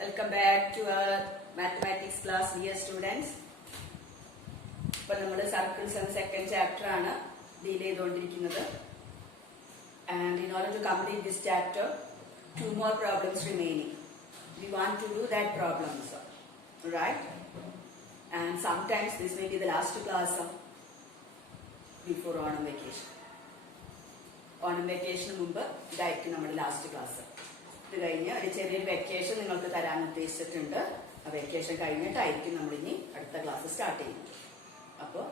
Welcome back to our mathematics class, dear students. Now, we will circles and second chapter delay. And in order to complete this chapter, 2 more problems remaining. We want to do that problems, right? And sometimes this may be the last class before autumn vacation. Autumn vacation mumba direct nammade last class. ഇത് കഴിഞ്ഞ് ഒരു ചെറിയൊരു vacation നിങ്ങൾക്ക് തരാൻ ഉദ്ദേശിച്ചിട്ടുണ്ട്. ആ vacation കഴിഞ്ഞിട്ടായിരിക്കും നമ്മളിനി അടുത്ത class start ചെയ്യുന്നത്. അപ്പോൾ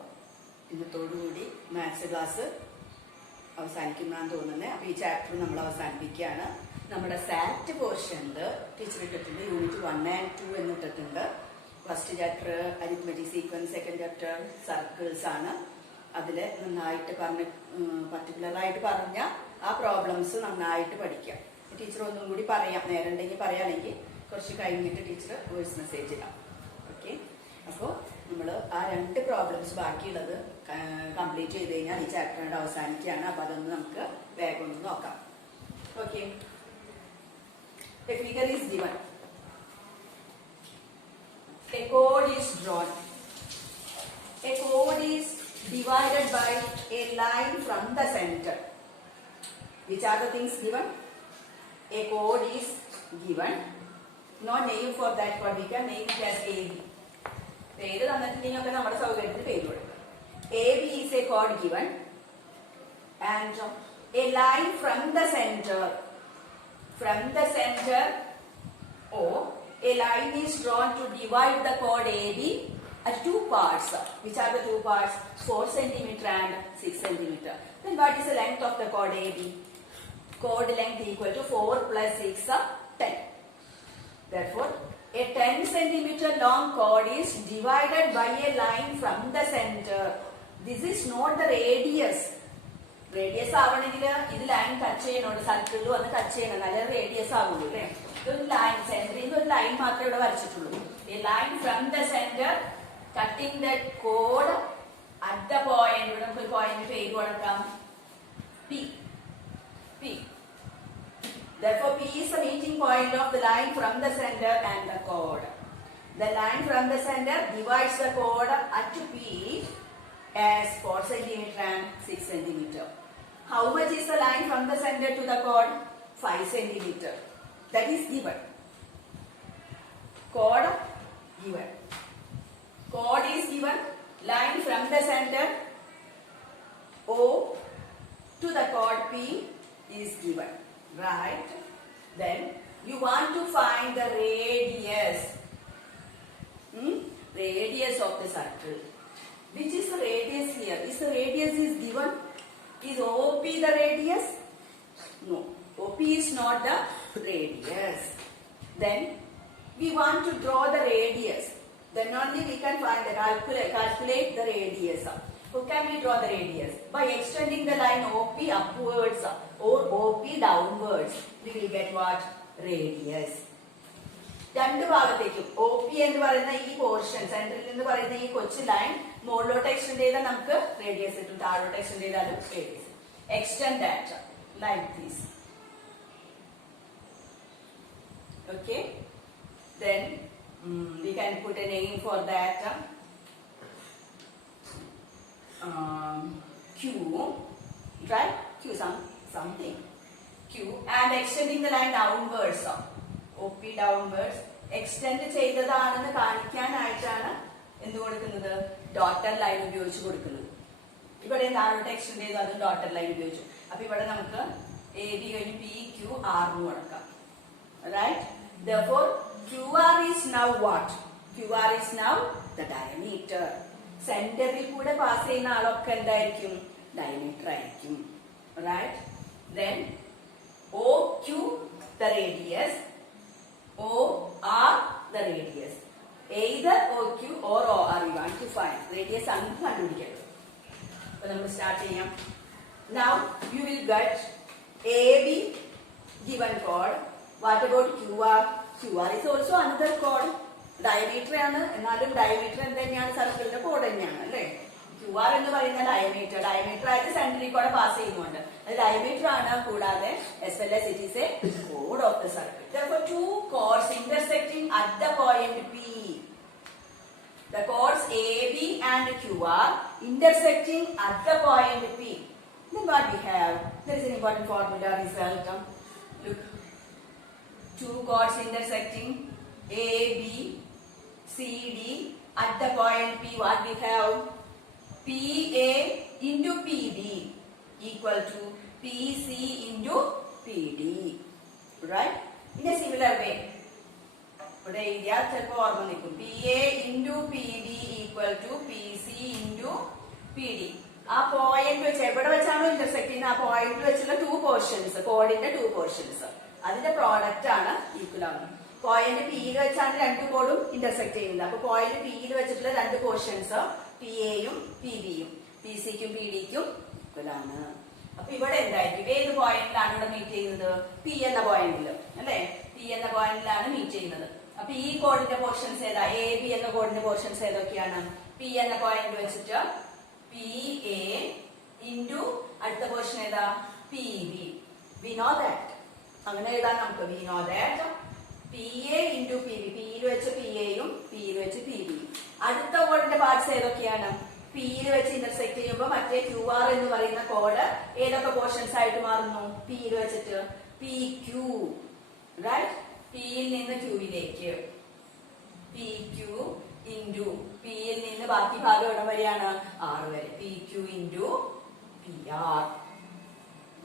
ഇന്നത്തോടുകൂടി മാത്സ് ക്ലാസ് അവസാനിക്കുന്നതാണെന്ന് തോന്നുന്നത്. അപ്പോൾ ഈ ചാപ്റ്റർ നമ്മൾ അവസാനിപ്പിക്കുകയാണ്. നമ്മുടെ സാറ്റ് പോർഷനിൽ ടീച്ചർ ഇട്ടിട്ടുണ്ട് യൂണിറ്റ് 1 and 2 എന്നിട്ടിട്ടുണ്ട്. First chapter arithmetic sequence, second chapter circles ആണ്. അതിൽ നന്നായിട്ട് പർട്ടിക്കുലറായിട്ട് പറഞ്ഞ ആ പ്രോബ്ലംസ് നന്നായിട്ട് പഠിക്കാം. ടീച്ചർ ഒന്നും കൂടി പറയാം, നേരമുണ്ടെങ്കിൽ പറയുകയാണെങ്കിൽ കുറച്ച് കഴിഞ്ഞിട്ട് ടീച്ചർ വോയിസ് മെസ്സേജ് ഇടാം. ഓക്കെ, അപ്പോൾ നമ്മൾ ആ 2 പ്രോബ്ലംസ് ബാക്കിയുള്ളത് കംപ്ലീറ്റ് ചെയ്ത് കഴിഞ്ഞാൽ ഈ ചാപ്റ്ററിന്റെ അവസാനിക്കുകയാണ്. അപ്പോൾ അതൊന്ന് നമുക്ക് വേഗം ഒന്ന് നോക്കാം. Okay, a figure is given, a chord is drawn, a chord is divided by a line from the center. Which are the things given? A chord is given. No name for that chord. We can name it as AB. പേര് തന്നിട്ടുണ്ടെങ്കിൽ നമ്മുടെ സൗകര്യത്തിന് പേര് കൊടുക്കുക. AB is a chord given and a line from the center. From the center, a line is drawn to divide the chord AB at 2 parts. Which are the 2 parts? 4 cm and 6 cm. Then what is the length of the chord AB? Chord length equal to 4 plus 6 10. Therefore, a 10 cm long chord is divided by a line from the center. This is not the radius. Radius ആവണമെങ്കിൽ ഇത് line touch ചെയ്യണോണ്ട് സർക്കിളിൽ വന്ന് touch ചെയ്യണം, നല്ല radius ആവുള്ളൂ അല്ലേ. ഇതൊരു line, സെന്ററിൽ നിന്ന് ഒരു ലൈൻ മാത്രമേ ഇവിടെ വരച്ചിട്ടുള്ളൂ. A line from the center cutting the chord at the point. ഇവിടെ നമുക്ക് ഒരു പോയിന്റ് പേര് കൊടുക്കാം P. Therefore, P is the meeting point of the line from the center and the chord. The line from the center divides the chord at P as 4 cm and 6 cm. How much is the line from the center to the chord? 5 cm. That is given. Chord given. Chord is given. Line from the center O to the chord P is given. Right? Then you want to find the radius. Radius of the circle. Which is the radius here? Is the radius is given? Is OP the radius? No. OP is not the radius. Then we want to draw the radius. Then only we can find the calculate the radius. How can we draw the radius? By extending the line OP upwards or OP downwards, we will get what? Radius. രണ്ട് ഭാഗത്തേക്കും OP എന്ന് പറയുന്ന ഈ portion, സെന്ററിൽ നിന്ന് പറയുന്ന ഈ കൊച്ചു ലൈൻ മുകളിലോട്ട് എക്സ്റ്റെൻഡ് ചെയ്താൽ നമുക്ക് റേഡിയസ് കിട്ടും, താഴോട്ട് എക്സ്റ്റെൻഡ് ചെയ്താലും radius. Extend that like this. Okay, then we can put a name for that. Q, right? Q something. Q and extending the line downwards. OP downwards. Extend ചെയ്തതാണെന്ന് കാണിക്കാനായിട്ടാണ് എന്ത് കൊടുക്കുന്നത്? Daughter line ഉപയോഗിച്ച് കൊടുക്കുന്നത്. ഇവിടെ താഴോട്ട് extend ചെയ്ത് അതും daughter line ഉപയോഗിച്ചു. അപ്പൊ ഇവിടെ നമുക്ക് AB കഴിഞ്ഞ് PQR എന്ന് കൊടുക്കാം. Right? Therefore, QR is now what? QR is now the diameter. സെന്ററിൽ കൂടെ പാസ് ചെയ്യുന്ന ആളൊക്കെ എന്തായിരിക്കും? ഡയമീറ്റർ ആയിരിക്കും. Right? Then OQ the radius, OR the radius. Either OQ or OR you want to find. Radius ആണ് കണ്ടുപിടിക്കേണ്ടത്. അപ്പൊ നമ്മൾ സ്റ്റാർട്ട് ചെയ്യാം. Now you will get AB given chord. What about QR? QR is also another chord. Diameter ആണ്, എന്നാലും diameter എന്ത് തന്നെയാണ്? സർക്കിളിന്റെ കോഡ് തന്നെയാണ് അല്ലേ. QR എന്ന് പറയുന്ന ഡയമീറ്റർ ആയിട്ട് സെന്ററിൽ കൂടെ പാസ് ചെയ്യുന്നുണ്ട്. അത് ഡയമീറ്റർ ആണ്, കൂടാതെ as well as it is a chord of the circle. Therefore, 2 chords intersecting at the point P. The chords A, B and Q are intersecting at the point P. Then what we have? There is an important formula result. Look. Two chords intersecting A, B, C, D at the point P. What we have? PA into PB equal to PC into PD. Right? In a similar way. ഇവിടെ എഴുതിയാൽ ചിലപ്പോൾ ഓർമ്മ നിൽക്കും. PA into PB equal to PC into PD. ആ point വെച്ച് എവിടെ വെച്ചാണോ intersect ചെയ്യുന്നത് ആ പോയിന്റ് വെച്ചുള്ള ടു പോർഷൻസ്, കോഡിന്റെ ടു പോർഷൻസ്, അതിന്റെ പ്രോഡക്റ്റ് ആണ് ഈക്വൽ ആവുന്നത്. പോയിന്റ് പിയിൽ വെച്ചാണ് രണ്ട് കോഡും ഇന്റർസെക്ട് ചെയ്യുന്നത്. അപ്പൊ പോയിന്റ് പിയിൽ വെച്ചിട്ടുള്ള രണ്ട് പോർഷൻസ് പി എയും പി ബിയും പി സിക്കും പി ഡിക്കും ഈക്വൽ ആണ്. അപ്പൊ ഇവിടെ എന്തായിരിക്കും? ഏത് പോയിന്റിലാണ് ഇവിടെ മീറ്റ് ചെയ്യുന്നത്? പി എന്ന പോയിന്റിൽ അല്ലെ? പി എന്ന പോയിന്റിലാണ് മീറ്റ് ചെയ്യുന്നത്. അപ്പൊ ഈ കോഡിന്റെ പോർഷൻസ് ഏതാ? എ ബി എന്ന കോഡിന്റെ പോർഷൻസ് ഏതൊക്കെയാണ്? പി എന്ന പോയിന്റ് വെച്ചിട്ട് പി എ ഇൻറ്റു അടുത്ത പോർഷൻ ഏതാ? P B. We know that. അങ്ങനെ എഴുതാൻ നമുക്ക്. We know that P A into P B. പിയിൽ വെച്ച് പി എയും പിയിൽ വെച്ച് പി ബിയും. അടുത്ത കോഡിന്റെ പാർട്സ് ഏതൊക്കെയാണ്? പിയിൽ വെച്ച് ഇന്റർസെക്ട് ചെയ്യുമ്പോൾ മറ്റേ ക്യു ആർ എന്ന് പറയുന്ന കോഡ് ഏതൊക്കെ പോർഷൻസ് ആയിട്ട് മാറുന്നു? പിയിൽ വെച്ചിട്ട് പി ക്യു. റൈറ്റ്? പിയിൽ നിന്ന് ക്യൂവിലേക്ക് പി ക്യു ഇൻറ്റു പിയിൽ നിന്ന് ബാക്കി ഭാഗം എവിടെ വരെയാണ്? ആർ വരെ. P Q into P R.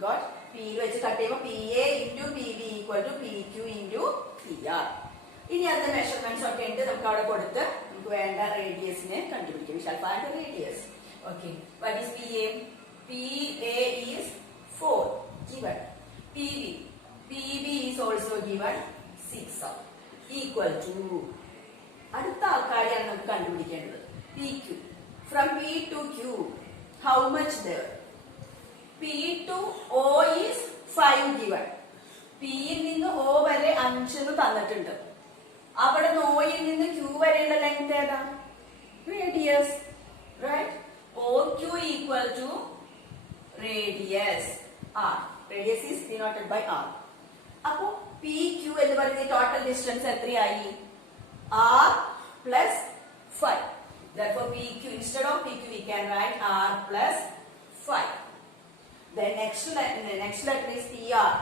Got? പിയിൽ വെച്ച് കട്ട് ചെയ്യുമ്പോൾ P A into P B equal to P Q into P R. ഇനി അതിന്റെ മെഷർമെന്റ്സ് ഒക്കെ ഉണ്ട്. നമുക്ക് അവിടെ കൊടുത്ത് നമുക്ക് വേണ്ട റേഡിയസിനെ കണ്ടുപിടിക്കും. We shall find the radius. Okay. What is PA? PA is 4 given. PB is also given 6 equal to. അടുത്ത ആൾക്കാരെയാണ് നമുക്ക് കണ്ടുപിടിക്കേണ്ടത്. PQ. From P to Q, how much there? P to O is 5 given. P യിൽ നിന്ന് O വരെ 5 തന്നിട്ടുണ്ട്. അവിടെ നിന്ന് O യിൽ നിന്ന് Q വരെയുള്ള ലെങ്ത് ഏതാ? Radius. Right? OQ equal to radius R. Radius is denoted by R. അപ്പോ PQ എന്ന് പറയുന്ന ടോട്ടൽ ഡിസ്റ്റൻസ് എത്രയായി? R plus 5. Therefore PQ, instead of PQ we can write R plus 5. Then next letter is PR.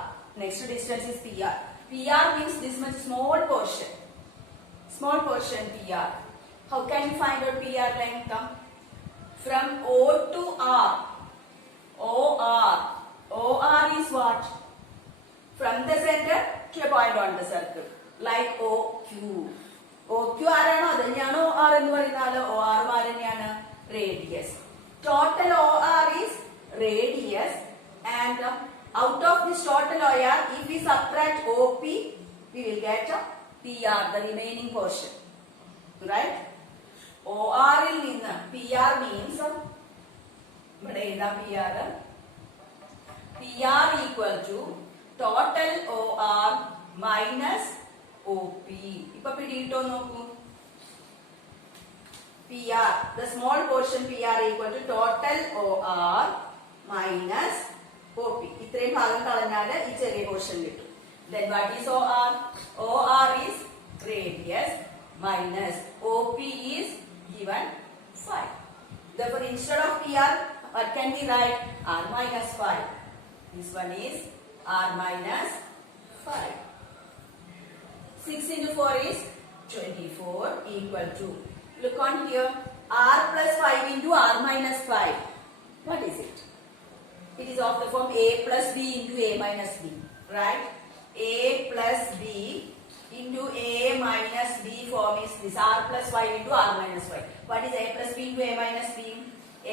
Next distance is PR. PR means this much small portion. Small portion PR. How can you find out PR length? From O to R. OR. OR is what? From the center to a point on the circle. Like OQ. OQ ആരാണോ അത് തന്നെയാണോ OR എന്ന് പറയുന്നത്? OR തന്നെയാണ് radius. Total OR is radius and out of this total OR, if we subtract OP, we will get PR, the remaining portion. Right? OR il ninnu PR means ഇവിടെ എഴുതാം PR. PR equal to total OR minus OP. ഇപ്പൊ പിടിയിട്ടോ നോക്കൂ. PR, the small portion PR equal to total OR minus OP. ഇത്രയും ഭാഗം കളഞ്ഞാല് ഈ ചെറിയ portion കിട്ടും. Then what is OR? OR is radius minus OP is given 5. Therefore, instead of PR, what can we write? R minus 5. This one is R minus 5. 6 into 4 is 24 equal to. Look on here. R plus 5 into R minus 5. What is it? It is of the form A plus B into A minus B. Right? A plus B into A minus B form is this. R plus 5 into R minus 5. What is A plus B into A minus B?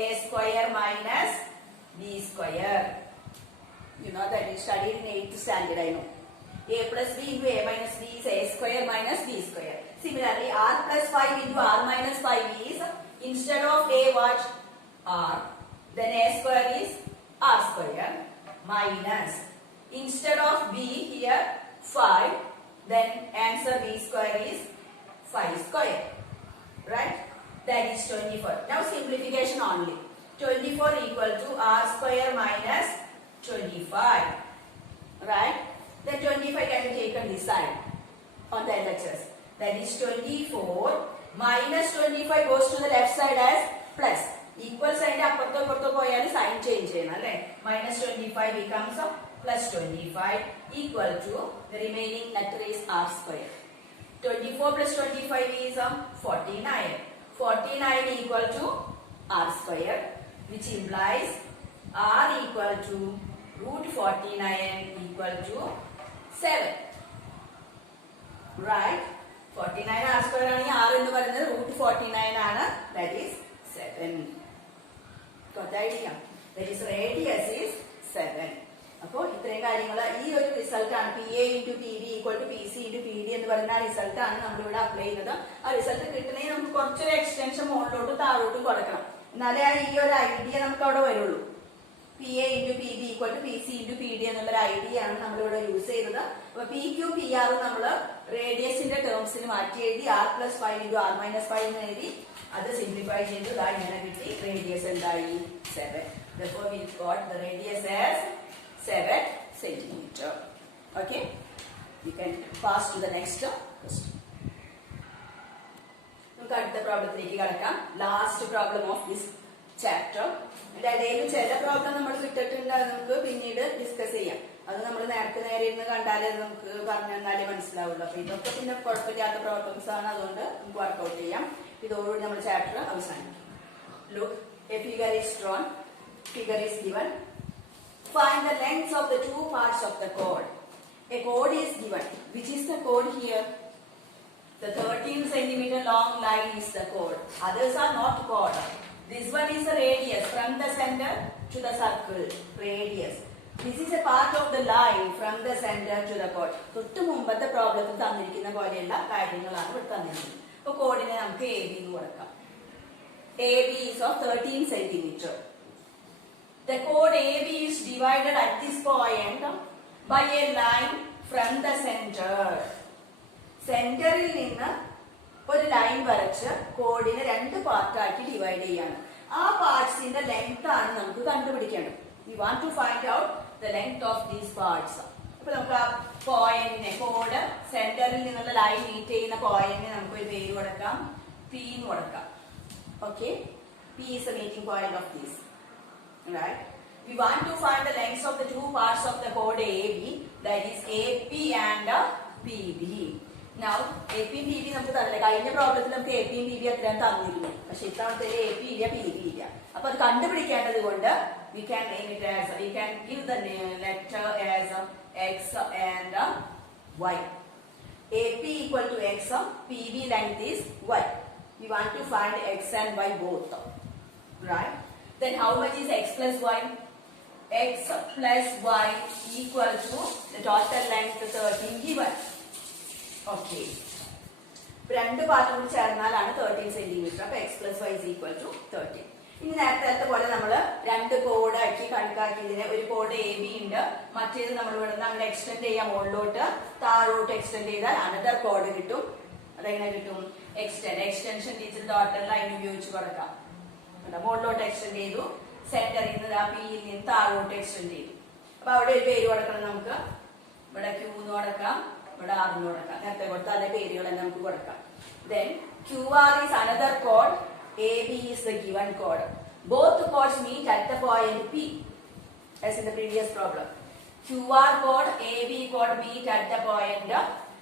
A square minus B square. You know that you studied in 8th standard, I know. A plus B into A minus B is A square minus B square. Similarly, R plus 5 into R minus 5 is, instead of A what? R. Then A square is R square minus, instead of B here 5, then answer B square is 5 square. Right? That is 24. Now simplification only. 24 equal to R square minus 25. Right? Then 25 can be taken this side on the LHS. that is 24 minus 25 goes to the left side as plus. Equal sign അപ്പുറത്തോ ഇപ്പുറത്തോ പോയാൽ sign change ചെയ്യണം അല്ലേ. minus 25 becomes plus 25 equal to the remaining letter is r square. 24 plus 25 is 49. 49 equal to r square, which implies r equal to root 49 equal to 7. Right? 49 r square ആണ് r എന്ന് പറയുന്നത് root 49 ആണ്, that is 7. Got the idea? That is radius is 7. അപ്പോൾ ഇത്രയും കാര്യങ്ങൾ ഈ ഒരു result ആണ് P A into P B equal to P C into P D എന്ന് പറയുന്ന ആ റിസൾട്ട് ആണ് നമ്മളിവിടെ അപ്ലൈ ചെയ്യുന്നത്. ആ റിസൾട്ട് കിട്ടണമെങ്കിൽ നമുക്ക് കുറച്ചൊരു എക്സ്റ്റൻഷൻ മുകളിലോട്ടും താഴോട്ടും കൊടുക്കണം, എന്നാലേ ആ ഈ ഒരു ഐഡിയ നമുക്ക് അവിടെ വരുള്ളൂ. P A into P B equal to P C into P D എന്നുള്ളൊരു ഐഡിയ ആണ് നമ്മളിവിടെ യൂസ് ചെയ്തത്. അപ്പൊ പി ക്യു പി ആർ നമ്മൾ റേഡിയസിന്റെ ടേംസിൽ മാറ്റി എഴുതി, R plus 5 into R minus 5 എന്ന് എഴുതി, അത് സിംപ്ലിഫൈ ചെയ്തു ഇങ്ങനെ കിട്ടി. റേഡിയസ് എന്തായി? 7. Therefore we got the radius as 7 centimeter. Okay, we can pass to the next question. നമുക്ക് അടുത്ത പ്രോബ്ലത്തിലേക്ക് കടക്കാം. Last problem of this chapter. ഇടയിൽ ചില പ്രോബ്ലം നമ്മൾ വിട്ടിട്ടുണ്ട്, അത് നമുക്ക് പിന്നീട് ഡിസ്കസ് ചെയ്യാം. അത് നമ്മൾ നേരത്തെ നേരെ ഇരുന്ന് കണ്ടാലേ നമുക്ക് പറഞ്ഞു തന്നാലേ മനസ്സിലാവുള്ളൂ. അപ്പൊ ഇതൊക്കെ പിന്നെ കുഴപ്പമില്ലാത്ത പ്രോബ്ലംസ് ആണ്, അതുകൊണ്ട് നമുക്ക് വർക്ക്ഔട്ട് ചെയ്യാം. ഇതോടുകൂടി നമ്മുടെ ചാപ്റ്റർ അവസാനിക്കും. Look, a figure is drawn. Figure is given. Find the lengths of the two parts of the chord. A chord is given. Which is the chord here? The 13 centimeter long line is the chord. Others are not chord. This one is the radius from the center to the circle. Radius. This is a part of the line from the center to the chord. തൊട്ട് മുമ്പത്തെ പ്രോബ്ലത്തിൽ തന്നിരിക്കുന്ന പോലെയുള്ള കാര്യങ്ങളാണ് ഇവിടെ തന്നിരിക്കുന്നത്. അപ്പോൾ കോഡിനെ നമുക്ക് A B എന്ന് കൊടുക്കാം. A B is of 13 centimeter. The chord AB is divided at this point by a line from the center. സെന്ററിൽ നിന്ന് ഒരു ലൈൻ വരച്ച് കോഡിനെ രണ്ട് പാർട്ടാക്കി ഡിവൈഡ് ചെയ്യാണ്. ആ പാർട്സിന്റെ ലെങ്ത് ആണ് നമുക്ക് കണ്ടുപിടിക്കേണ്ടത്. We want to find out the length of these parts. അപ്പൊ നമുക്ക് ആ പോയിന്റിനെ, കോഡ് സെന്ററിൽ നിന്നുള്ള ലൈൻ മീറ്റ് ചെയ്യുന്ന പോയിന്റിനെ നമുക്ക് ഒരു പേര് കൊടുക്കാം, P എന്ന് കൊടുക്കാം. Okay, P is the meeting point of this. Right? We want to find the lengths of the two parts of the chord AB, that is AP and PB. Now, AP and PB നമുക്ക് തന്നില്ല. കഴിഞ്ഞ പ്രോബ്ലത്തിൽ നമുക്ക് AP and PB അത്രയും തന്നിരുന്നു, പക്ഷെ ഇത്തവണത്തെ AP ഇല്ല, PB ഇല്ല. അപ്പൊ അത് കണ്ടുപിടിക്കേണ്ടത് കൊണ്ട് we can name it as, we can give the letter as X and Y. AP equal to X, PB length is Y. We want to find X and Y both. Right? Then how much is X plus Y? X plus Y equal to the total length 13 given. Okay. രണ്ട് പാർട്ടും കൂടി ചേർന്നാലാണ് 13 centimetre. അപ്പൊ X plus Y is equal to 13. ഇനി നേരത്തെ പോലെ നമ്മൾ രണ്ട് code ആക്കി കണക്കാക്കിയതിന് ഒരു കോഡ് എ ബി ഉണ്ട്, മറ്റേത് നമ്മൾ ഇവിടെ നിന്ന് അങ്ങനെ എക്സ്റ്റെൻഡ് ചെയ്യാം, മുകളിലോട്ട് താഴോട്ട് എക്സ്റ്റെൻഡ് ചെയ്താൽ അനദർ കോഡ് കിട്ടും. അതെങ്ങനെ കിട്ടും? എക്സ്റ്റൻഷൻ ടീച്ചർ ടോട്ടൽ ലൈൻ ഉപയോഗിച്ച് കൊടുക്കാം. മുകളിലോട്ട് എക്സ്റ്റെൻഡ് ചെയ്തു, സെന്ററിൽ നിന്ന് ആ പിയിൽ നിന്ന് താഴോട്ട് എക്സ്റ്റെൻഡ് ചെയ്തു. അപ്പൊ അവിടെ ഒരു പേര് കൊടുക്കണം നമുക്ക്. ഇവിടെ ക്യൂ എന്ന് കൊടുക്കാം, ഇവിടെ ആർ എന്ന് കൊടുക്കാം. നേരത്തെ കൊടുത്ത അതേ പേരുകൾ തന്നെ നമുക്ക് കൊടുക്കാം. Then QR is another chord, AB is the given chord. Both chords meet at the point P, as in the previous problem. QR chord, AB chord meet at the point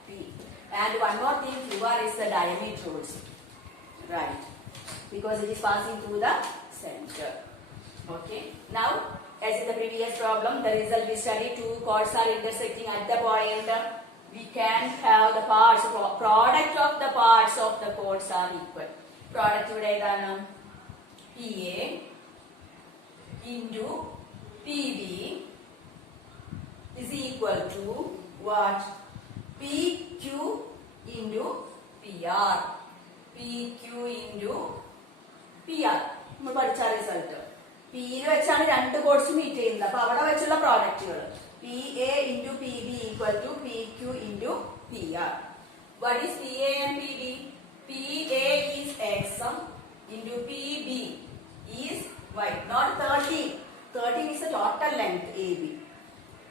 P. And one more thing, QR is the diameter also. Right? Because it is passing through the center. Okay. Now, as in the previous problem, the result we studied, two chords are intersecting at the point. We can have the parts, product of the parts of the chords are equal. Product ഇവിടെ ഏതാണ്? PA into PB is equal to what? PQ into PR. PQ into PR. നമ്മൾ പഠിച്ച result പിയിൽ വെച്ചാണ് രണ്ട് codes meet ചെയ്യുന്നത്. അപ്പൊ അവിടെ വെച്ചുള്ള പ്രോഡക്റ്റുകൾ PA into PB equal to PQ into PR. What is PA and PB? PA is X into PB is Y. Not 13. 13 is the total length AB.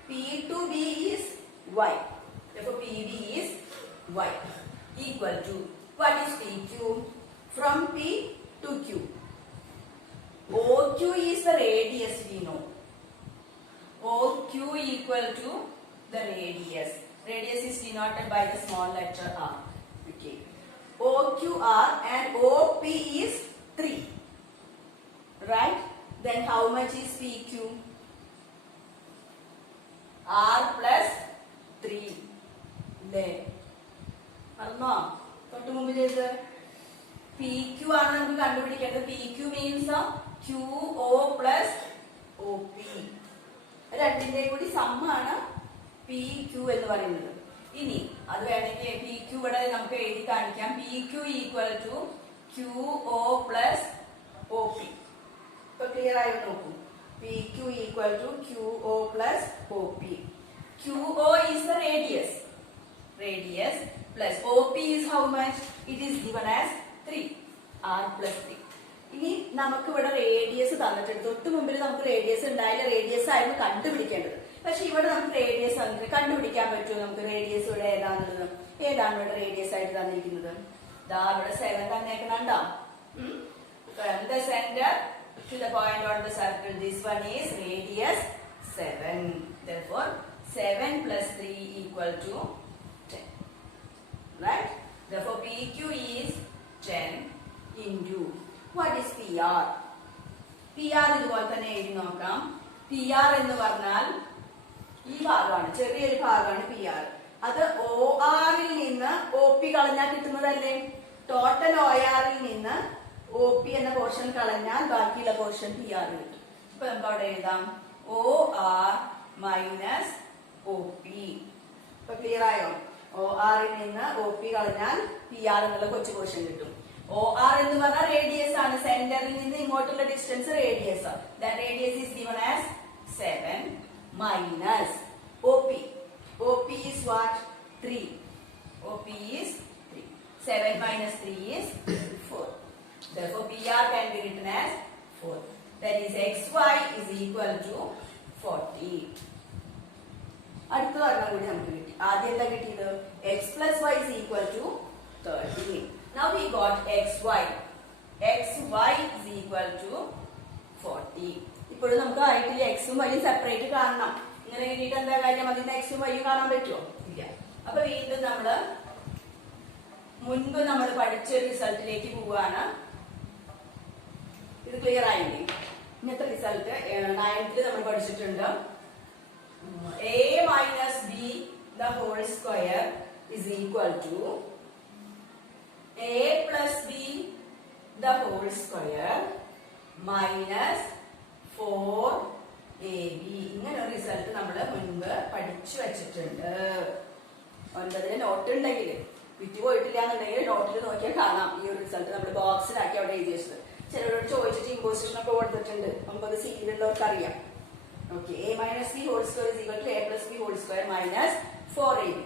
P to B is Y. Therefore PB is Y. equal to, what is PQ? From P to Q. OQ is the radius we know. OQ equal to the radius. Radius is denoted by the small letter r. Okay. OQR and OP is 3. Right? Then how much is PQ? R plus 3. There. Arno? തൊട്ട് മുമ്പ് ചെയ്ത് PQ ആണ് നമുക്ക് കണ്ടുപിടിക്കേണ്ടത്. PQ means QO plus OP. രണ്ടിന്റെയും കൂടി സമ്മാണ് PQ എന്ന് പറയുന്നത്. ഇനി അത് വേണമെങ്കിൽ PQ ഇവിടെ നമുക്ക് എഴുതി കാണിക്കാം. PQ equal to QO plus OP. ഇപ്പൊ ക്ലിയർ ആയി നോക്കൂ. PQ equal to QO plus OP. QO is the radius. Radius plus OP is how much? It is given as 3. R plus 3. ഇനി നമുക്ക് ഇവിടെ റേഡിയസ് തന്നിട്ടുണ്ട്. തൊട്ട് മുമ്പിൽ നമുക്ക് റേഡിയസ് ഉണ്ടായില്ല. റേഡിയസ് ആയിരുന്നു കണ്ടുപിടിക്കേണ്ടത്. പക്ഷെ ഇവിടെ നമുക്ക് റേഡിയസ് തന്നിട്ട് കണ്ടുപിടിക്കാൻ പറ്റുമോ? നമുക്ക് റേഡിയസ് ഇവിടെ ഏതാണുള്ളത്? ഏതാണ് ഇവിടെ റേഡിയസ് ആയിട്ട് തന്നിരിക്കുന്നത്? ദാ ഇവിടെ 7 തന്നേക്കണുണ്ടോ? From the center to the point on the circle, this one is radius 7. Therefore 7 plus 3 equal to 10. Right? Therefore PQ is 10 into, what is PR? PR ഇതുപോലെ തന്നെ എഴുതി നോക്കാം. PR എന്ന് പറഞ്ഞാൽ ഈ ഭാഗമാണ്, ചെറിയൊരു ഭാഗമാണ് PR. അത് OR ൽ നിന്ന് OP കളഞ്ഞാൽ കിട്ടുന്നതല്ലേ? ടോട്ടൽ OR ൽ നിന്ന് OP എന്ന പോർഷൻ കളഞ്ഞാൽ ബാക്കിയുള്ള പോർഷൻ PR കിട്ടും. ഇപ്പൊ നമുക്ക് അവിടെ എഴുതാം OR മൈനസ് OP. ഇപ്പൊ ക്ലിയർ ആയോ? OR ൽ നിന്ന് OP കളഞ്ഞാൽ PR എന്നുള്ള കൊച്ചു പോർഷൻ കിട്ടും. OR എന്ന് പറഞ്ഞാൽ റേഡിയസ് ആണ്. സെന്ററിൽ നിന്ന് ഇങ്ങോട്ടുള്ള distance radius. That radius is given as 7 minus OP. OP is what? 3. OP is 3. 7 minus 3 is 4. Therefore PR can be written as 4. That is XY is equal to 40. അടുത്ത പറഞ്ഞ കൂടി നമുക്ക് കിട്ടി. ആദ്യം എന്താ കിട്ടിയത്? X plus Y is equal to 30. Now we got XY. XY is equal to 40. ഇപ്പോഴും നമുക്ക് ആയിട്ടില്ല. എക്സും വൈയും സെപ്പറേറ്റ് കാണണം. ഇങ്ങനെ കിട്ടിയിട്ട് എന്താ കാര്യം? അതിന്റെ എക്സും വൈയും കാണാൻ പറ്റുമോ? ഇല്ല. അപ്പൊ വീണ്ടും നമ്മള് മുൻപ് നമ്മൾ പഠിച്ച റിസൾട്ടിലേക്ക് പോവാണ്. ഇത് ക്ലിയർ ആയില്ലേ? ഇന്നത്തെ റിസൾട്ട് 9th നമ്മൾ പഠിച്ചിട്ടുണ്ട്. A minus B the whole square is equal to A plus B the whole square minus 4AB. ഇങ്ങനെ ഒരു റിസൾട്ട് നമ്മൾ മുൻപ് പഠിച്ചു വെച്ചിട്ടുണ്ട്. 9ന് നോട്ട് ഉണ്ടെങ്കിൽ വിറ്റ് പോയിട്ടില്ല എന്നുണ്ടെങ്കിൽ നോട്ടിൽ നോക്കിയാൽ കാണാം. ഈ ഒരു റിസൾട്ട് നമ്മൾ ബോക്സിലാക്കി അവിടെ എഴുതി വെച്ചത്. ചിലരോട് ചോദിച്ചിട്ട് ഇമ്പോസിഷൻ ഒക്കെ കൊടുത്തിട്ടുണ്ട്. 9 സീരിയലുള്ളവർക്ക് അറിയാം. Okay. A minus B whole square is equal to A plus B whole square minus 4AB.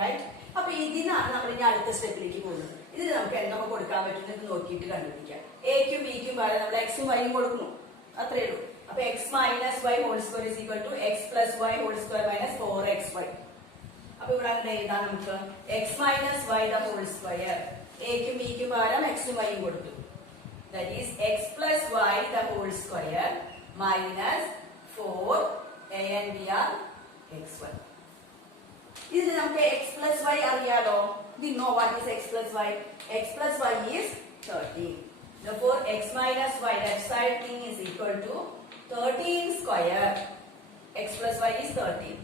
Right? അപ്പൊ ഇതിനാണ് നമ്മൾ ഇനി അടുത്ത സ്റ്റെപ്പിലേക്ക് പോകുന്നത്. ഇതിന് നമുക്ക് എന്തൊക്കെ കൊടുക്കാൻ പറ്റുന്നത് നോക്കിയിട്ട് കണ്ടുപിടിക്കാം. എക്കും ബിക്കും പകരം നമ്മൾ എക്സും വൈയും കൊടുക്കുന്നു. അത്രേ ഉള്ളൂ. അപ്പൊ x minus y whole square is equal to x plus y whole square minus 4xy. അപ്പൊ ഇവിടെ അങ്ങനെ എഴുതാം നമുക്ക്. X minus y the whole square. എക്കും ബിക്കും പകരം എക്സും വൈയും കൊടുത്തു. That is x plus y the whole square minus 4a and b are xy. ഇതിൽ നമുക്ക് എക്സ് പ്ലസ് വൈ അറിയാലോ. We know what is x plus y. X plus y is 13. Therefore, x minus y left side thing is equal to 13 square. X plus y is 13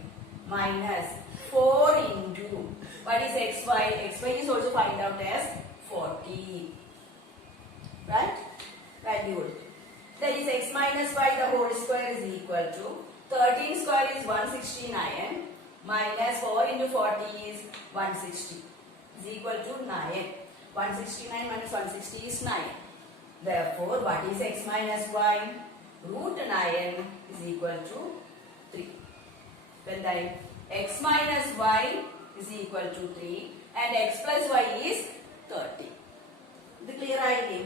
minus 4 into what is xy? Xy is also find out as 40. Right? Value. That is x minus y the whole square is equal to 13 square is 169 minus 4 into 40 is 160. Is equal to 9. 169 minus 160 is 9. Therefore, what is x minus y? Root 9 is equal to 3. Then x minus y is equal to 3 and x plus y is 30. ഇത് clear ആയില്ലേ?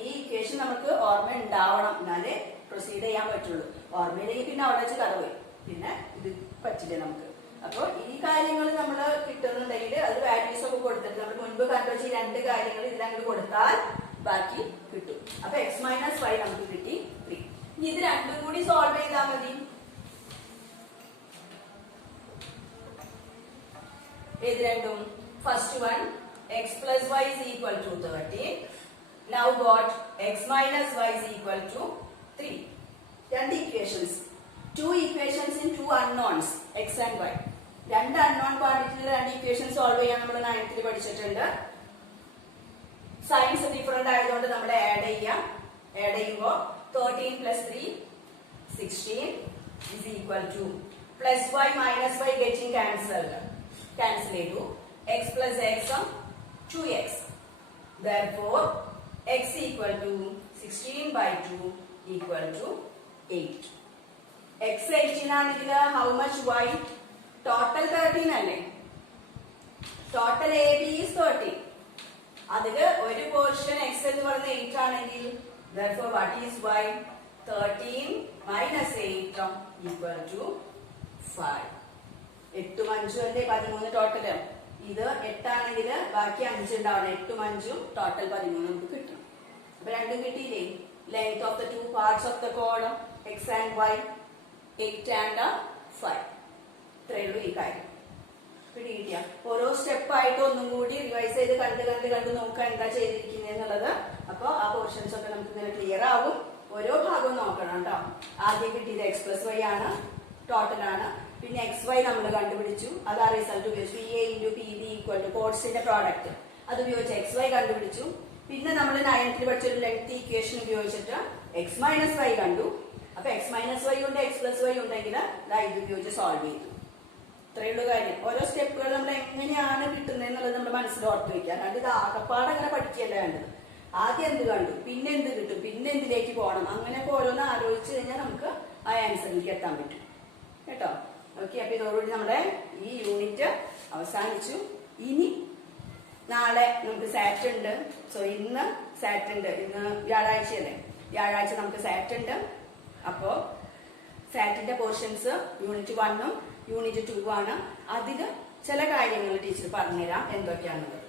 ഈ equation നമുക്ക് ഓർമ്മ ഉണ്ടാവണം, എന്നാലേ proceed ചെയ്യാൻ പറ്റുള്ളൂ. ഓർമ്മയിലേക്ക് പിന്നെ അവിടെ വെച്ച് കഥ പോയി, പിന്നെ ഇത് പറ്റില്ല നമുക്ക്. അപ്പോൾ ഈ കാര്യങ്ങൾ നമ്മൾ കിട്ടുന്നുണ്ടെങ്കിൽ അത് വാല്യൂസ് ഒക്കെ കൊടുത്തിട്ട് ഈ രണ്ട് കാര്യങ്ങൾ ഇതിലങ്ങോട്ട് കൊടുത്താൽ ബാക്കി കിട്ടും. അപ്പൊ എക്സ് മൈനസ് 5 നമുക്ക് കിട്ടി 3. ഇനി ഇത് രണ്ടും കൂടി സോൾവ് ചെയ്താൽ മതി. ഏത് രണ്ടും? First one X plus Y is equal to 30. Now got x minus y is equal to 3. രണ്ട് equations, 2 equations in 2 unknowns x and y. രണ്ട് അൺനോൺ ക്വാണ്ടിറ്റിയിലെ രണ്ട് ഇക്വേഷൻ സോൾവ് ചെയ്യാൻ നമ്മൾ 9th പഠിച്ചിട്ടുണ്ട്. സൈൻസ് ഡിഫറെന്റ് ആയതുകൊണ്ട് നമ്മൾ ആഡ് ചെയ്യുമ്പോൾ 13 plus 3 16 is equal to plus y minus y getting cancelled. Cancel ചെയ്തു. x plus x 2x. Therefore x equal to 16 by 2 equal to 8. x 18 ആണെങ്കിൽ how much y? Total 13 അല്ലേ? Total AB is 13. അതില് ഒരു portion x എന്ന് പറയുന്നത് 8 ആണെങ്കിൽ therefore what is y? 13 minus 8 equal to 5. 8 5 അല്ലേ 13 total. ഇത് 8 ആണെങ്കിൽ ബാക്കി 5 ഉണ്ടാവണം. 8 5 ടോട്ടൽ 13 നമുക്ക് കിട്ടും. അപ്പൊ രണ്ടും കിട്ടിയില്ലേ? Length of the 2 parts of the column x and y 8 and 5. ഇത്രയേ ഉള്ളൂ ഈ കാര്യം. പിടികിട്ടിയ ഓരോ സ്റ്റെപ്പായിട്ട് ഒന്നും കൂടി റിവൈസ് ചെയ്ത് കണ്ട് നോക്കാൻ എന്താ ചെയ്തിരിക്കുന്നത് എന്നുള്ളത്. അപ്പൊ ആ പോർഷൻസ് ഒക്കെ നമുക്ക് ഇങ്ങനെ ക്ലിയർ ആവും. ഓരോ ഭാഗവും നോക്കണം കേട്ടോ. ആദ്യം കിട്ടിയത് എക്സ് പ്ലസ് വൈ ആണ്, ടോട്ടൽ ആണ്. പിന്നെ എക്സ് വൈ നമ്മൾ കണ്ടുപിടിച്ചു. അത് ആ റിസൾട്ട് ഉപയോഗിച്ചു. P A into P B equal to കോഡ്സിന്റെ പ്രോഡക്റ്റ് അത് ഉപയോഗിച്ച് എക്സ് വൈ കണ്ടുപിടിച്ചു. പിന്നെ നമ്മൾ 9th പഠിച്ചൊരു ലെങ്ത് ഇക്വേഷൻ ഉപയോഗിച്ചിട്ട് എക്സ് മൈനസ് വൈ കണ്ടു. അപ്പൊ എക്സ് മൈനസ് വൈ ഉണ്ട് എക്സ് പ്ലസ് വൈ ഉണ്ടെങ്കിൽ ഇത് ഉപയോഗിച്ച് സോൾവ് ചെയ്തു. ഇത്രയുള്ള കാര്യം. ഓരോ സ്റ്റെപ്പുകൾ നമ്മൾ എങ്ങനെയാണ് കിട്ടുന്നത് എന്നുള്ളത് നമ്മുടെ മനസ്സിൽ ഓർത്ത് വെക്കുക. അല്ലാണ്ട് ഇത് ആകപ്പാട് അങ്ങനെ പഠിക്കുകയല്ല വേണ്ടത്. ആദ്യം എന്ത് കണ്ടു, പിന്നെ എന്ത് കിട്ടും, പിന്നെ എന്തിലേക്ക് പോകണം, അങ്ങനെയൊക്കെ ഓരോന്ന് ആലോചിച്ച് കഴിഞ്ഞാൽ നമുക്ക് ആ ആൻസറിലേക്ക് എത്താൻ പറ്റും കേട്ടോ. ഓക്കെ, അപ്പൊ ഇതോടുകൂടി നമ്മുടെ ഈ യൂണിറ്റ് അവസാനിച്ചു. ഇനി നാളെ നമുക്ക് സാറ്റ് ഉണ്ട്. ഇന്ന് സാറ്റ് ഉണ്ട്. ഇന്ന് വ്യാഴാഴ്ചയല്ലേ? വ്യാഴാഴ്ച നമുക്ക് സാറ്റ് ഉണ്ട്. അപ്പോ സാറ്റിന്റെ പോർഷൻസ് യൂണിറ്റ് 1ഉം യൂണിറ്റ് 2 ആണ്. അതില് ചില കാര്യങ്ങൾ ടീച്ചർ പറഞ്ഞുതരാം എന്തൊക്കെയാണുള്ളത്.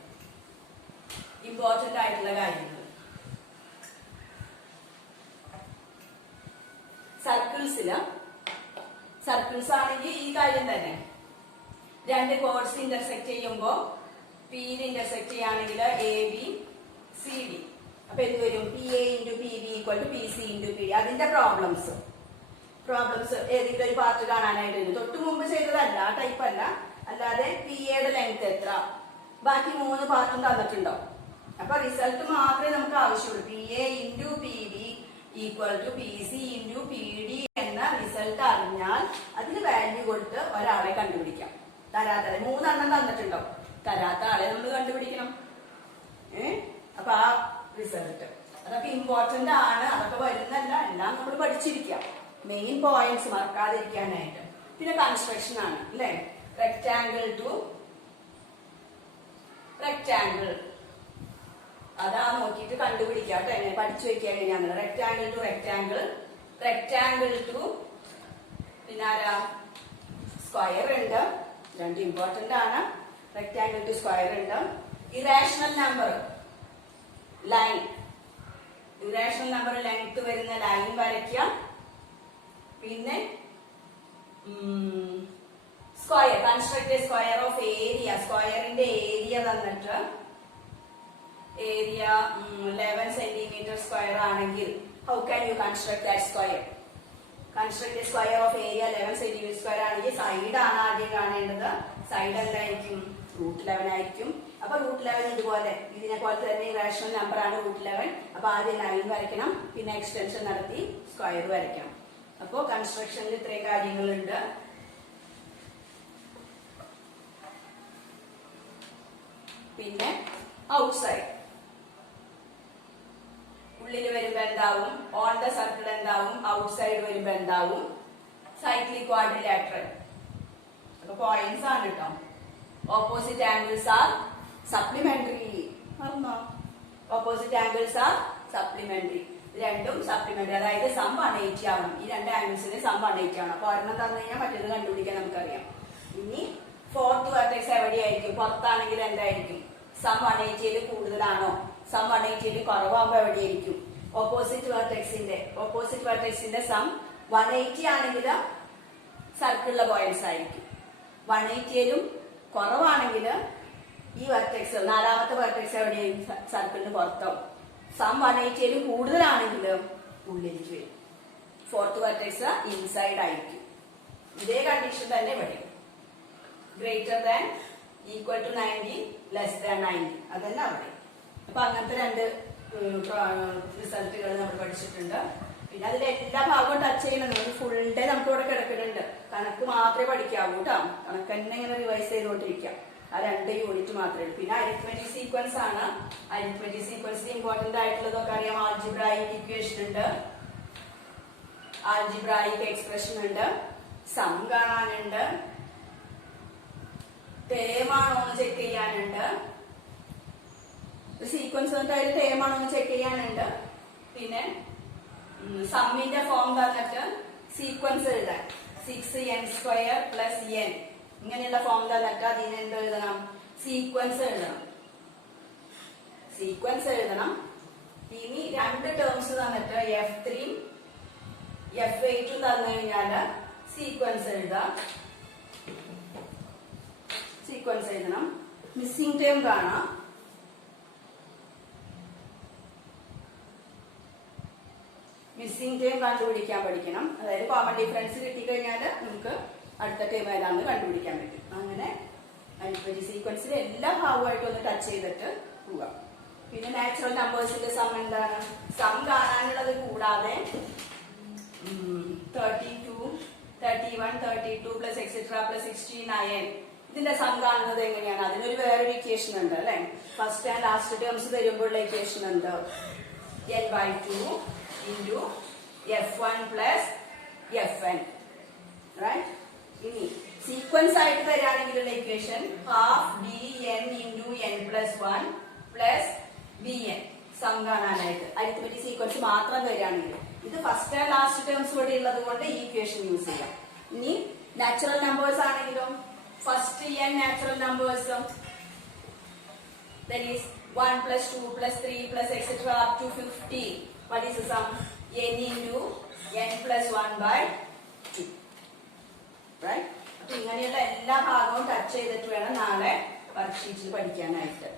ഇമ്പോർട്ടന്റ് ആയിട്ടുള്ള കാര്യങ്ങൾ. സർക്കിൾസ് ആണെങ്കിൽ ഈ കാര്യം തന്നെ. രണ്ട് കോഡ്സ് ഇന്റർസെക്ട് ചെയ്യുമ്പോൾ പിയിൽ ഇന്റർസെക്ട് ചെയ്യുകയാണെങ്കിൽ എ ബി സി ഡി. അപ്പൊ എന്ത് വരും? P A into P B equal to P C into P D. അതിന്റെ പ്രോബ്ലംസ് ഏതെങ്കിലും ഒരു പാർട്ട് കാണാനായിട്ട് വരും. തൊട്ട് മുമ്പ് ചെയ്തതല്ല, ആ ടൈപ്പ് അല്ല. അല്ലാതെ പി എയുടെ ലെങ്ത് എത്ര, ബാക്കി 3 പാർട്ടും തന്നിട്ടുണ്ടോ. അപ്പൊ റിസൾട്ട് മാത്രമേ നമുക്ക് ആവശ്യമുള്ളൂ. P A into P B equal to P C into P D എന്ന റിസൾട്ട് അറിഞ്ഞാൽ അതിന് വാല്യൂ കൊടുത്ത് ഒരാളെ കണ്ടുപിടിക്കാം. തരാത്ത 3 എണ്ണം തന്നിട്ടുണ്ടോ, തരാത്ത ആളെ നമ്മൾ കണ്ടുപിടിക്കണം. അപ്പൊ ആ റിസൾട്ട് അതൊക്കെ ഇമ്പോർട്ടന്റ് ആണ്. അതൊക്കെ വരുന്നല്ല, എല്ലാം നമ്മൾ പഠിച്ചിരിക്കാം. Main points മറക്കാതിരിക്കാനായിട്ട്. പിന്നെ കൺസ്ട്രക്ഷൻ ആണ് അല്ലെ? റെക്ടാംഗിൾ ടു റെക്ടാംഗിൾ അതാ നോക്കിയിട്ട് കണ്ടുപിടിക്കാം കേട്ടോ. എങ്ങനെ പഠിച്ചു വെക്കാൻ എങ്ങനെയാണ്? റെക്ടാംഗിൾ ടു റെക്ടാംഗിൾ ടു പിന്നെ ആരാ? സ്ക്വയർ ഉണ്ട്. രണ്ട് ഇമ്പോർട്ടന്റ് ആണ്. റെക്ടാംഗിൾ ടു സ്ക്വയർ ഉണ്ട്. Irrational number line, irrational number length വരുന്ന ലൈൻ വരയ്ക്കാം. പിന്നെ square, construct square of area. സ്ക്വയറിന്റെ ഏരിയ തന്നിട്ട് ഏരിയ 11 സെന്റിമീറ്റർ സ്ക്വയർ ആണെങ്കിൽ how can you construct that square? Construct square of area 11 centimetre square ആണെങ്കിൽ side ആണ് ആദ്യം കാണേണ്ടത്. സൈഡ് എന്തായിരിക്കും? √11 ആയിരിക്കും. അപ്പൊ √11 ഇതുപോലെ, ഇതിനെ പോലെ തന്നെ ഇറാഷണൽ നമ്പർ ആണ് √11. അപ്പൊ ആദ്യം ലൈൻ വരയ്ക്കണം, പിന്നെ എക്സ്റ്റൻഷൻ നടത്തി സ്ക്വയർ വരയ്ക്കണം. അപ്പോ കൺസ്ട്രക്ഷനിൽ ഇത്രയും കാര്യങ്ങളുണ്ട്. പിന്നെ ഔട്ട്സൈഡ്, ഉള്ളിൽ വരുമ്പോ എന്താവും? ഓൺ ദ സർക്കിൾ എന്താവും? ഔട്ട്സൈഡ് വരുമ്പോ എന്താവും? Cyclic quadrilateral. അപ്പൊ പോയിന്റ്സ് ആണ് കേട്ടോ. Opposite angles are supplementary. Opposite angles are supplementary. രണ്ടും സപ്ലിമെന്ററി, അതായത് സം 180 ആവണം. ഈ രണ്ട് ആംഗിൾസിന് സം 180 ആവണം. അപ്പൊ ഒരെണ്ണം തന്നു കഴിഞ്ഞാൽ മറ്റേത് കണ്ടുപിടിക്കാൻ നമുക്കറിയാം. ഇനി 4th വെർട്ടെക്സ് എവിടെയായിരിക്കും? പുറത്താണെങ്കിൽ എന്തായിരിക്കും? സം 180 കൂടുതലാണോ, സം 180 കുറവാകുമ്പോൾ എവിടെയായിരിക്കും? ഓപ്പോസിറ്റ് വെർട്ടെക്സിന്റെ സം 180 ആണെങ്കിൽ സർക്കിളിലെ പോയിന്റ്സ് ആയിരിക്കും. 180 കുറവാണെങ്കിൽ ഈ വെർട്ടെക്സ്, നാലാമത്തെ വെർട്ടെക്സ് എവിടെയായിരിക്കും? സർക്കിളിന് പുറത്താവും. സം 180 കൂടുതലാണെങ്കിൽ ഉള്ളിലേക്ക് വരും. ഫോർത്ത് വെർട്ടെക്സ് ഇൻസൈഡ് ആയിരിക്കും. ഇതേ കണ്ടീഷൻ തന്നെ ഇവിടെ. Greater than, equal to 90, less than 90, അതന്നെ അവിടെ. അപ്പൊ അങ്ങനത്തെ രണ്ട് റിസൾട്ടുകൾ നമ്മൾ പഠിച്ചിട്ടുണ്ട്. പിന്നെ അതിൽ എല്ലാ ഭാഗവും ടച്ച് ചെയ്യണം. ഫുൾ ഡേ നമുക്ക് ഇവിടെ കിടക്കുന്നുണ്ട്. കണക്ക് മാത്രമേ പഠിക്കാവൂ കേട്ടോ. കണക്ക് തന്നെ ഇങ്ങനെ റിവൈസ് ചെയ്തുകൊണ്ടിരിക്കാം. ആ 2 യൂണിറ്റ് മാത്രമേ ഉള്ളൂ. പിന്നെ അരിത്മെറ്റിക് സീക്വൻസ് ആണ്. അരിത്മെറ്റിക് സീക്വൻസിൽ ഇമ്പോർട്ടന്റ് ആയിട്ടുള്ളതൊക്കെ അറിയാം. ആൾജിബ്രായിക് ഇക്വേഷൻ ഉണ്ട്, ആൾജിബ്രായിക് എക്സ്പ്രഷൻ ഉണ്ട്, സം കാണാനുണ്ട്, ടേമാണോ എന്ന് ചെക്ക് ചെയ്യാനുണ്ട്. സീക്വൻസ് അതിൽ ടേമാണോ എന്ന് ചെക്ക് ചെയ്യാനുണ്ട്. പിന്നെ സമ്മിന്റെ ഫോം തന്നിട്ട് സീക്വൻസ് എഴുതാൻ 6n² + n ഇങ്ങനെയുള്ള ഫോം തന്നിട്ട് അതിന് എന്ത് എഴുതണം? സീക്വൻസ് എഴുതണം. ഇനി 2 ടേംസ് തന്നിട്ട് F3 F8 തന്നു കഴിഞ്ഞാല് സീക്വൻസ് എഴുതണം. മിസ്സിംഗ് ടേം കാണാം. മിസ്സിംഗ് ടേം കണ്ടുപിടിക്കാൻ പഠിക്കണം. അതായത് കോമൺ ഡിഫറൻസ് കിട്ടിക്കഴിഞ്ഞാൽ നമുക്ക് അടുത്ത ടേം ഏതാണെന്ന് കണ്ടുപിടിക്കാൻ പറ്റും. അങ്ങനെ അരിത്മെറ്റിക് സീക്വൻസിൽ എല്ലാ ഭാഗമായിട്ടും ഒന്ന് ടച്ച് ചെയ്തിട്ട് പോവാം. പിന്നെ നാച്ചുറൽ നമ്പേഴ്സിന്റെ സം എന്താണ്? സം കാണാനുള്ളത് കൂടാതെ 32, 31, 32 + etc. + 69 ഇതിന്റെ സം കാണുന്നത് എങ്ങനെയാണ്? അതിനൊരു വേറൊരു ഇക്വേഷൻ ഉണ്ട് അല്ലെ. ഫസ്റ്റ് ആൻഡ് ലാസ്റ്റ് ടേംസ് വരുമ്പോഴുള്ള ഇക്വേഷൻ ഉണ്ട്. n/2 × f1 + fn. റൈറ്റ്. ഇനി സീക്വൻസ് ആയിട്ട് തരാണെങ്കിലുള്ള equation ½ bn × n + 1 + bn. Sum കാണാനായിട്ട് അരിത്മെറ്റിക് സീക്വൻസ് മാത്രം തരാണെങ്കിൽ. ഇത് ഫസ്റ്റ് ആൻഡ് ലാസ്റ്റ് ടേംസ് ഇവിടെ ഉള്ളത് കൊണ്ട് ഈ ഇക്വേഷൻ യൂസ് ചെയ്യാം. ഇനി നാച്ചുറൽ നമ്പേഴ്സ് ആണെങ്കിലും first n natural numbers that is 1 + 2 + 3 + etc. up to 50. What is the sum? n × n + 1/2. Right? അപ്പൊ ഇങ്ങനെയുള്ള എല്ലാ ഭാഗവും ടച്ച് ചെയ്തിട്ട് വേണം നാളെ വർക്ക്ഷീറ്റിൽ പഠിക്കാനായിട്ട്.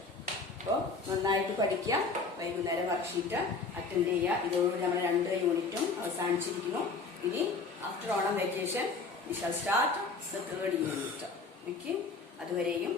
അപ്പോൾ നന്നായിട്ട് പഠിക്കുക. വൈകുന്നേരം വർക്ക്ഷീറ്റ് അറ്റൻഡ് ചെയ്യുക. ഇതോടുകൂടി നമ്മുടെ 2 യൂണിറ്റും അവസാനിച്ചിരിക്കുന്നു. ഇനി after Onam vacation we shall start the 3rd unit. Okay? അതുവരെയും